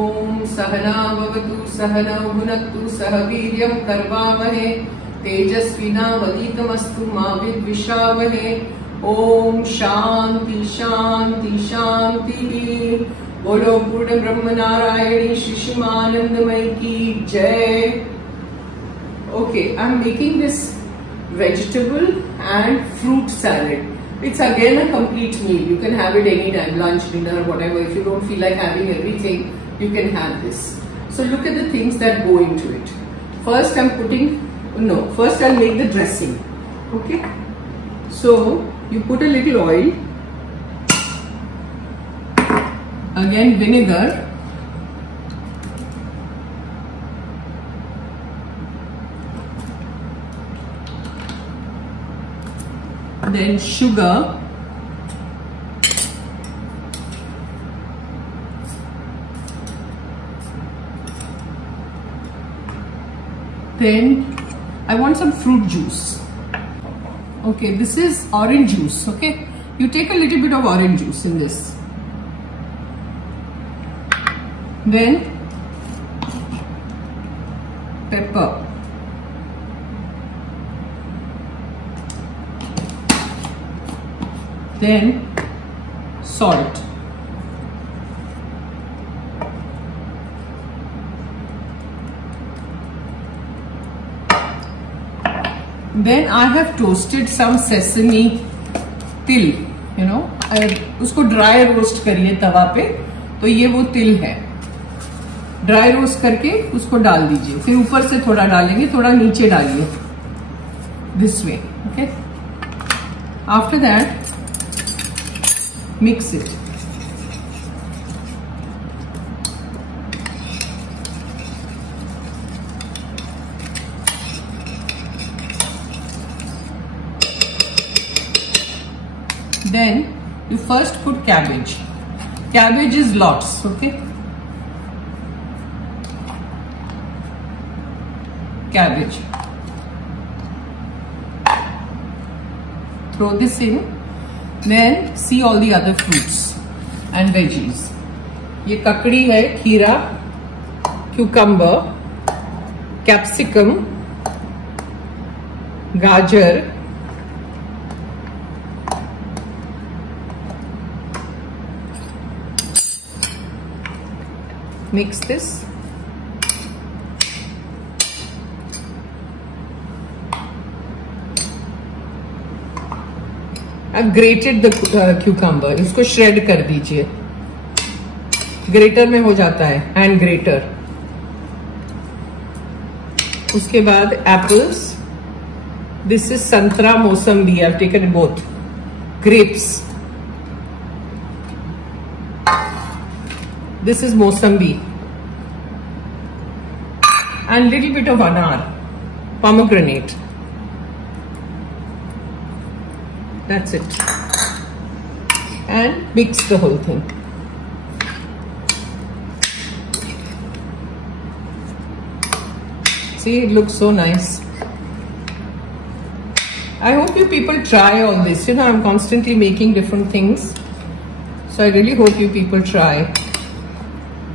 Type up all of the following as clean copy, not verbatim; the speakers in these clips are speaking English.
ओम सहना भवतु सहनौ भुनक्तु सह वीर्यं करवावहे तेजस्विनावधीतमस्तु मा विद्विषावहे। ओम शांति शांति शांति। बोलो पूर्ण ब्रह्म नारायणी शिशिमानंदमय की जय। Okay, I'm making this vegetable and fruit salad. It's again a complete meal. You can have it anytime, lunch, dinner, whatever. If you don't feel like having everything, you can have this. So look at the things that go into it. First first I'll make the dressing. Okay. So you put a little oil. Again vinegar. Then sugar, then I want some fruit juice. Okay, this is orange juice. Okay, you take a little bit of orange juice in this. Then pepper. Then salt. Then I have toasted some sesame तिल, उसको dry roast करिए तवा पे, तो ये वो तिल है। Dry roast करके उसको डाल दीजिए, फिर ऊपर से थोड़ा डालेंगे, थोड़ा नीचे डालिए, this way. Okay, after that mix it. Then you first put cabbage. Cabbage is lots, okay? Cabbage. Throw this in. Then see all the other fruits and veggies. ये ककड़ी है, खीरा, cucumber, capsicum, गाजर, mix this. I've grated the cucumber. इसको shred कर दीजिए, greater में हो जाता है, हैंड ग्रेटर। उसके बाद apples. This is संतरा मौसम्बी. I've taken both. Grapes. This is mossambi. And little bit of anar, pomegranate. That's it. And mix the whole thing. See, it looks so nice. I hope you people try all this. I'm constantly making different things. So I really hope you people try.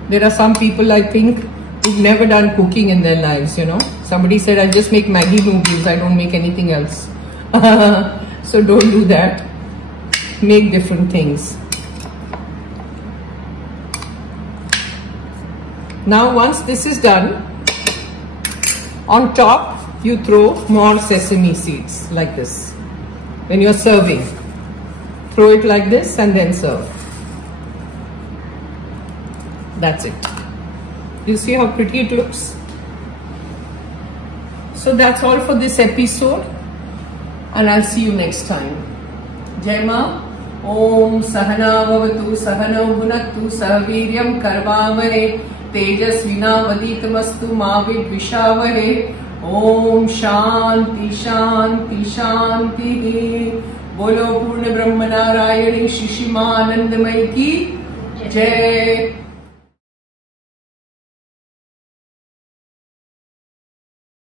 There are some people, I think, who've never done cooking in their lives, Somebody said, I just make Maggi noodles. I don't make anything else. So don't do that. Make different things. Now once this is done, on top you throw more sesame seeds like this. When you're serving, throw it like this and then serve. That's it. You see how pretty it looks? So that's all for this episode. And I'll see you next time. Jai Ma. Om Sahana Bhavatu Sahanau Bhunaktu Sahaviryam Karvavahe Tejasvinavaditamastu Ma Vidvishavahe. Om Shanti Shanti Shanti. Bolo Purna Brahma Narayani Shishimanandamai ki Jai.